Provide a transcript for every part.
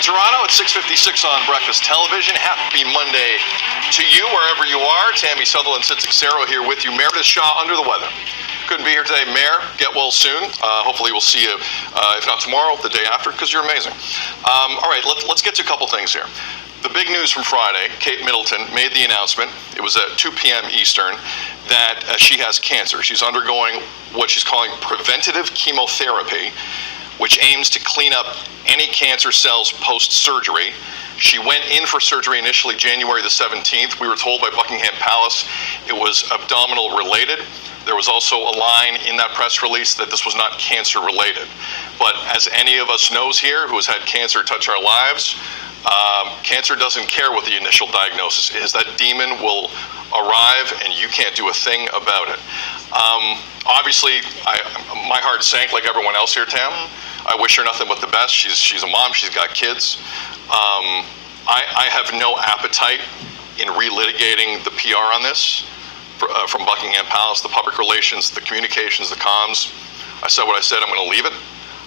morning, Toronto. It's 6:56 on Breakfast Television. Happy Monday to you, wherever you are. Tammy Sutherland, Sitzik-Sero here with you. Meredith Shaw, under the weather. Couldn't be here today. Mayor, get well soon. Hopefully we'll see you, if not tomorrow, the day after, because you're amazing. All right, let's get to a couple things here. The big news from Friday, Kate Middleton made the announcement, it was at 2 p.m. Eastern, that she has cancer. She's undergoing what she's calling preventative chemotherapy, which aims to clean up any cancer cells post-surgery. She went in for surgery initially January the 17th. We were told by Buckingham Palace it was abdominal related. There was also a line in that press release that this was not cancer related. But as any of us knows here who has had cancer touch our lives, cancer doesn't care what the initial diagnosis is. That demon will arrive and you can't do a thing about it. Obviously, my heart sank like everyone else here, Tam. I wish her nothing but the best. She's a mom, she's got kids. I have no appetite in relitigating the PR on this from Buckingham Palace, the public relations, the communications, the comms. I said what I said, I'm gonna leave it.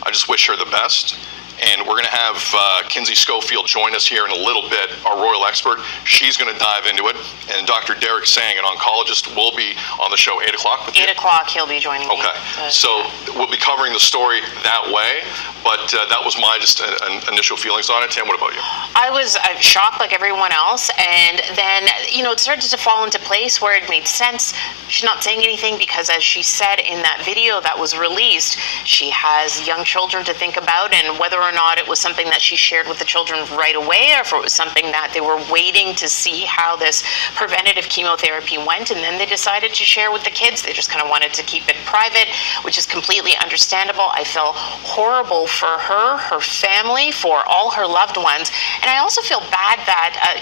I just wish her the best. And we're going to have Kinsey Schofield join us here in a little bit, our royal expert. She's going to dive into it. And Dr. Derek Sang, an oncologist, will be on the show 8 o'clock with you. 8 o'clock, he'll be joining me. Okay, so we'll be covering the story that way. But that was my just initial feelings on it. Tam, what about you? I was shocked like everyone else. And then, it started to fall into place where it made sense. She's not saying anything because, as she said in that video that was released, she has young children to think about, and whether or not it was something that she shared with the children right away, or if it was something that they were waiting to see how this preventative chemotherapy went, and then they decided to share with the kids. They just kind of wanted to keep it private, which is completely understandable. I feel horrible for her, her family, for all her loved ones. And I also feel bad that,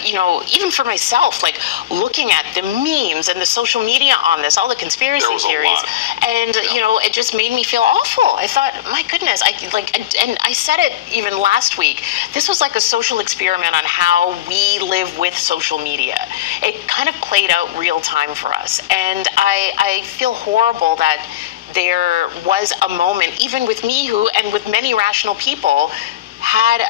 even for myself, like looking at the memes and the social media on this, all the conspiracy theories, and, it just made me feel awful. I thought, my goodness, and I said it even last week, this was like a social experiment on how we live with social media. It kind of played out real time for us. And I feel horrible that there was a moment, even with me, and with many rational people, had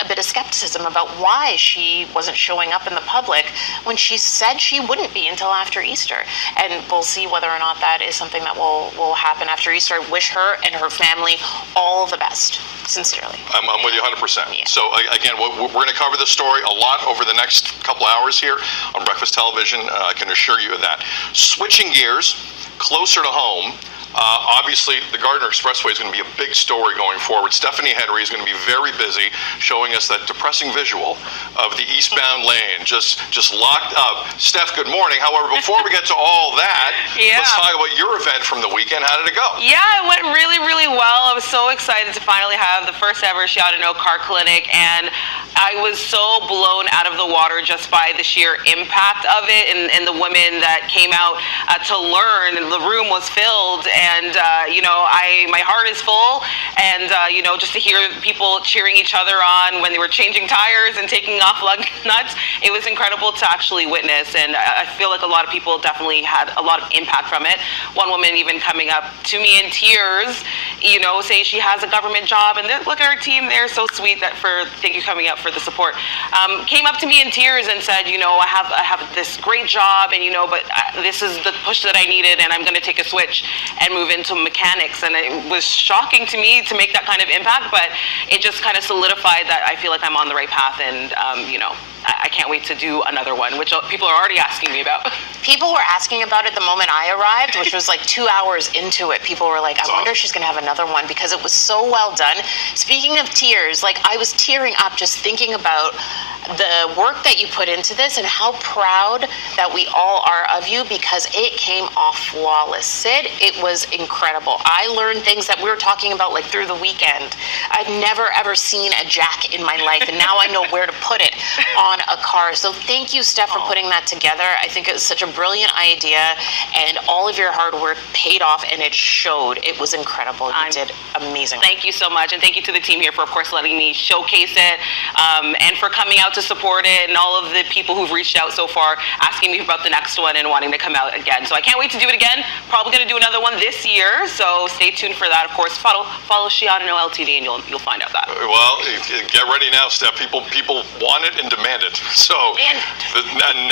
a bit of skepticism about why she wasn't showing up in the public when she said she wouldn't be until after Easter. And we'll see whether or not that is something that will happen after Easter. I wish her and her family all the best, sincerely. I'm with you 100%. Yeah. So again, we're going to cover this story a lot over the next couple hours here on Breakfast Television. I can assure you of that. Switching gears, closer to home, obviously, the Gardiner Expressway is going to be a big story going forward. Stephanie Henry is going to be very busy showing us that depressing visual of the eastbound lane just locked up. Steph, good morning. However, before we get to all that, let's talk about your event from the weekend. How did it go? Yeah, it went really, really well. I was so excited to finally have the first ever Chiautano Car Clinic, and I was so blown out of the water just by the sheer impact of it and the women that came out to learn. The room was filled, and my heart is full, and just to hear people cheering each other on when they were changing tires and taking off lug nuts, it was incredible to actually witness. And I feel like a lot of people definitely had a lot of impact from it. One woman even coming up to me in tears, saying she has a government job, and look at her team, they're so sweet. Thank you coming up for the support. Came up to me in tears and said, I have this great job, and but this is the push that I needed, and I'm going to take a switch and move into mechanics. And it was shocking to me to make that kind of impact, but it just kind of solidified that I feel like I'm on the right path, and I can't wait to do another one, which people are already asking me about. People were asking about it the moment I arrived, which was like 2 hours into it. People were like, I wonder if she's going to have another one, because it was so well done. Speaking of tears, I was tearing up just thinking about the work that you put into this and how proud that we all are of you, because it came off flawless. Sid, it was incredible. I learned things that we were talking about through the weekend. I've never ever seen a jack in my life, and now I know where to put it on a car. So thank you, Steph, for putting that together. I think it was such a brilliant idea, and all of your hard work paid off, and it showed. It was incredible. You did amazing. Thank you so much, and thank you to the team here for, of course, letting me showcase it, and for coming out to to support it, and all of the people who've reached out so far asking me about the next one and wanting to come out again. So I can't wait to do it again. Probably going to do another one this year, so stay tuned for that. Of course, follow Shiana No LTV, and you'll find out that. Well, get ready now, Steph. People want it and demand it. So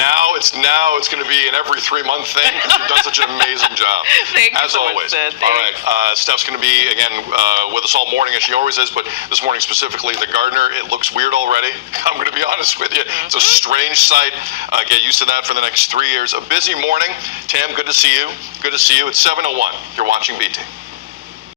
now it's going to be an every 3-month thing because you've done such an amazing job. Thank you as so always. much, Sid. All right, Steph's going to be again with us all morning as she always is, but this morning specifically, the gardener. It looks weird already. I'm going to be honest with you. It's a strange sight. Get used to that for the next 3 years. A busy morning. Tam, good to see you. Good to see you. It's 7:01. You're watching BT.